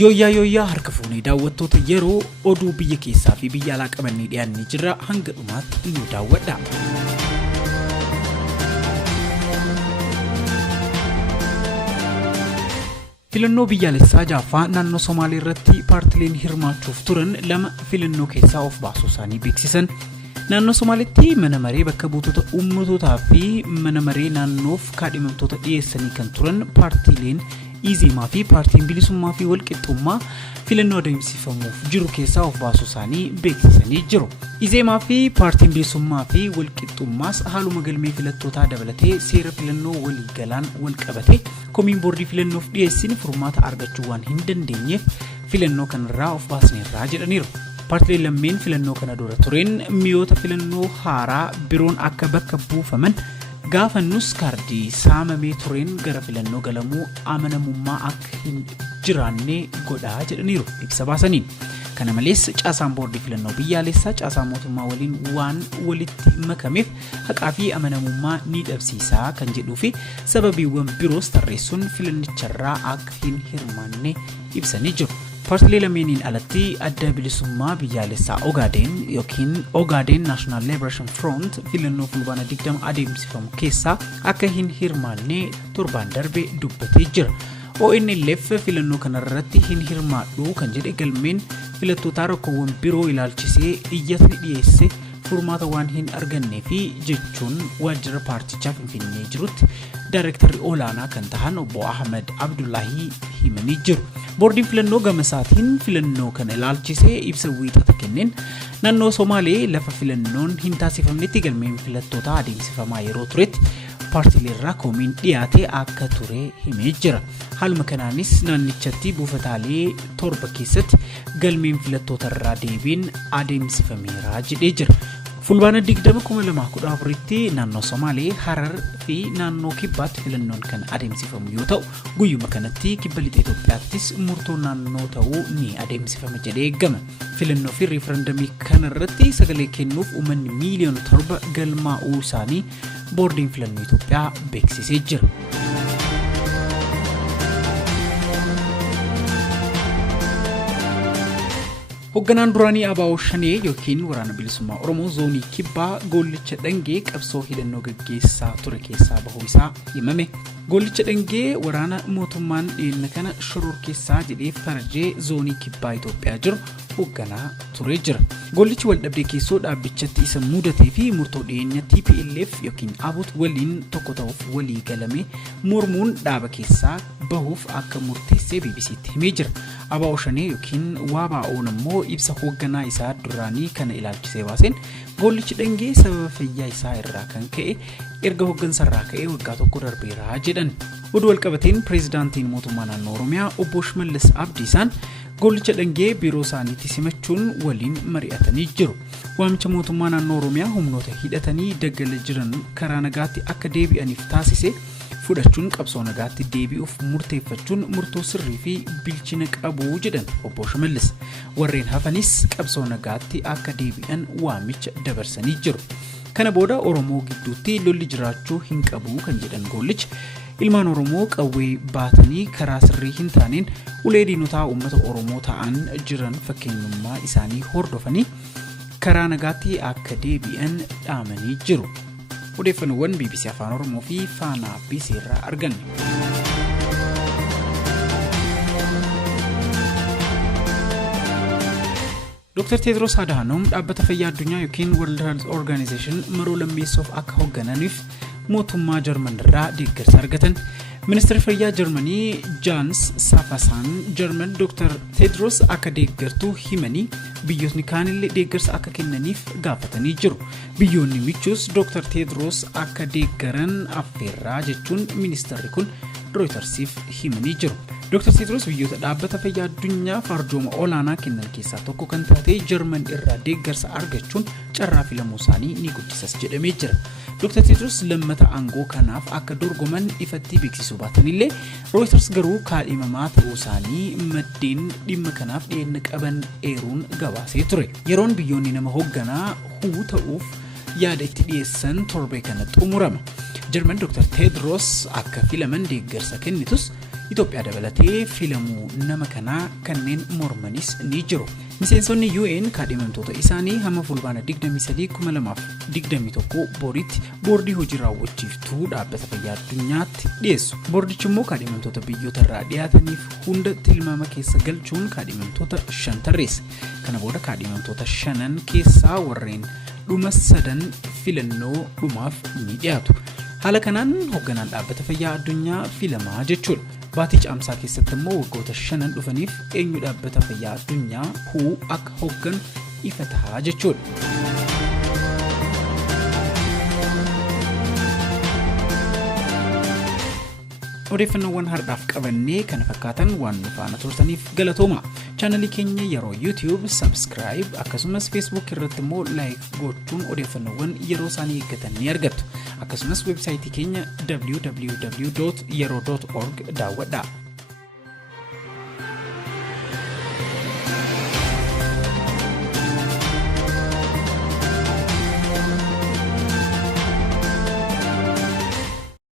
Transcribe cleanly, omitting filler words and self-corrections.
Yooyaa harka fuunee daawwattoota yeroo oduu biyya keessaa fi biyya alaa qabannee dhiyaannee jirra hanga dhumaatti nu daawwadha. Filannoo biyyaalessaa jaaffaa naannoo Somaalee irratti paartileen hirmaachuuf turan lama filannoo keessaa of baasuu isaanii beeksisan. Naannoo Somaaleetti mana maree bakka buutota uummatootaa fi mana maree naannoof kaadhimamtoota dhiyeessanii kan turan paartileen Izeemaa fi paartiin bilisummaa fi walqixxummaa filannoo adeemsifamuuf jiru keessaa of baasuu isaanii beeksisanii jiru. Izeemaa fi paartiin bilisummaa fi walqixxummaas haaluma galmee filattootaa dabalatee seera filannoo waliigalaan wal qabate komiin boordii filannoof dhiyeessin furmaata argachuu waan hin dandeenyeef filannoo kanarraa of baasneerraa jedhaniiru. Paartileen lammeen filannoo kana dura tureen mi'oota filannoo haaraa biroon akka bakka buufaman gaafannus kaardii saamamee tureen gara filannoo galamuu amanamummaa akka hin jiraanne godhaa jedhaniiru ibsa baasaniin. Kana malees caasaan boordii filannoo biyyaalessaa caasaa mootummaa waliin waan walitti makameef haqaa fi amanamummaa ni dhabsiisaa kan jedhuu fi sababiiwwan biroos tarreessuun filannicharraa akka hin hirmaanne ibsanii jiru. Paartilee lameeniin alatti adda bilisummaa biyyaalessaa Ogaden yookiin Ogaden National Liberation Front filannoo fulbaana 20 adeemsifamu keessaa akka hin hirmaanne torbaan darbe dubbatee jira. ONLF filannoo kanarratti hin hirmaadhu kan jedhe galmeen filattoota rakkoowwan biroo ilaalchisee iyyatni dhiyeesse furmaata waan hin argannee fi jechuun waajjira paartichaa Finfinnee jirutti Daayirektarri olaanaa kan tahan obbo Ahmed Abdullahi himanii jiru. Boordiin filannoo gama isaatiin filannoo kana ilaalchisee ibsa wiixata kenneen naannoo Somaalee lafa filannoon hin taasifamnetti galmeen filattoota adeemsifamaa yeroo turetti paartileerraa komiin dhiyaatee akka ture himee jira. Haaluma kanaanis naannichatti buufataalee 7 keessatti galmeen filattootarraa deebiin adeemsifameera jedhee jira. Fulbaana 2014tti naannoo Somaalee Harar fi naannoo Kibbaatti filannoon kan adeemsifamu yoo ta'u guyyuma kanatti kibba lixa Itoophiyaattis murtoo naannoo ta'uu ni adeemsifama jedhee eegama. Filannoo fi referendamii kanarratti sagalee kennuuf uummanni miiliyoona 7 galmaa'uu isaanii boordiin filannoo Itoophiyaa beeksisee jira. Hoogganaan duraanii Abaa'oo Shanee yookiin waraana bilisummaa Oromoo zoonii Kibbaa Gollicha Dhangee qabsoo hidhannoo gaggeessaa ture keessaa bahuu isaa himame. Gollicha Dhangee waraana mootummaan dhiyeenya kana shororkeessaa jedhee farjee zoonii Kibbaa Itoophiyaa jiru hoogganaa ture jira. Gollichi waldhabdee keessoo dhaabbichatti isa mudatee fi murtoo dhiyeenya TPLF yookiin ABOT waliin tokko ta'uuf walii galame mormuun dhaaba keessaa bahuuf akka murteessee BBC'tti himee jira. Abaa'oo Shanee yookiin WBO'n immoo ibsa hoogganaa isaa duraanii kana ilaalchisee baaseen Gollichi Dhangee sababa fayyaa isaa irraa kan ka'e erga hooggansarraa ka'ee waggaa tokko darbeera jedhan. Oduu walqabateen pireezidaantiin mootummaa naannoo Oromiyaa obbo Shimallis Abdiisaan Gollicha Dhangee biiroo isaaniitti simachuun waliin mari'atanii jiru. Waamicha mootummaa naannoo Oromiyaa humnoota hidhatanii daggala jiran karaa nagaatti akka deebi'aniif taasise fudhachuun qabsoo nagaatti deebi'uuf murteeffachuun murtoo sirrii fi bilchina qabu jedhan obbo Shimallis. Warreen hafanis qabsoo nagaatti akka deebi'an waamicha dabarsanii jiru. Kana booda Oromoo gidduutti lolli jiraachuu hin qabu kan jedhan Gollichi ilmaan Oromoo qawwee baatanii karaa sirrii hin taaneen ulee diinotaa uummata Oromoo ta'an jiran fakkeenyummaa isaanii hordofanii karaa nagaatti akka deebi'an dhaamanii jiru. Odeeffannoowwan BBC Afaan Oromoo fi Faanaa BC irraa arganne. Dr. Tedros Adhanom dhaabbata fayyaa addunyaa yookiin World Health Organization maroo lammeessoof akka hooggananiif mootummaa Jarman irraa deeggarsa argatan. Ministeerri fayyaa Jarmanii Jans Safasan Jarman Dr. Tedros akka deeggartuu himanii biyyoonni kaanillee deeggarsa akka kennaniif gaafatanii jiru. Biyyoonni michuus Dr. Tedros akka deeggaran affeerraa jechuun ministeerri kun Reutersiif himanii jiru. Dr. Tedros biyyoota dhaabbata fayyaa addunyaa farjooma olaanaa kennan keessaa tokko kan taate Jarman irraa deeggarsa argachuun carraa filamuu isaanii ni guddisas jedhamee jira. Dr. Tedros lammata aangoo kanaaf akka dorgoman ifatti beeksisuu baatanillee Reuters garuu kaadhimamaa ta'uu isaanii maddeen dhimma kanaaf dhiyeenya qaban eeruun gabaasee ture. Yeroon biyyoonni nama hoogganaa ta'uuf yaada itti dhiyeessan torbee kana xumurama. Jarman Dr. Tedros akka filaman deeggarsa kennitus Itoophiyaa dabalatee filamuu nama kanaa kanneen mormanis ni jiru. Miseensonni UN kaadhimamtoota isaanii hamma Fulbaana 23/2021 boritti boordii hojii raawwachiiftuu dhaabbata fayyaa addunyaatti dhiyeessu. Boordichi immoo kaadhimamtoota biyyoota irraa dhiyaataniif hunda tilmaama keessa galchuun kaadhimamtoota 5 tarreessa. Kana booda kaadhimamtoota 5 keessaa warreen dhuma 3 filannoo dhumaaf ni dhiyaatu. Haala kanaan hoogganaan dhaabbata fayyaa addunyaa filamaa jechuudha. Baatii caamsaa keessatti immoo waggoota 5 dhufaniif eenyu dhaabbata fayyaa addunyaa akka hooggan ifa ta'a jechuudha. Odeeffannoowwan har'aaf qabannee kana fakkaatan waan nu faana turtaniif galatooma. Chaanalii keenya yeroo YouTube subscribe akkasumas Facebook irratti immoo like gochuun odeeffannoowwan yeroo isaanii eeggatan ni argattu. Akkasumas websaayitii keenya www.yeroo.org daawwadhaa.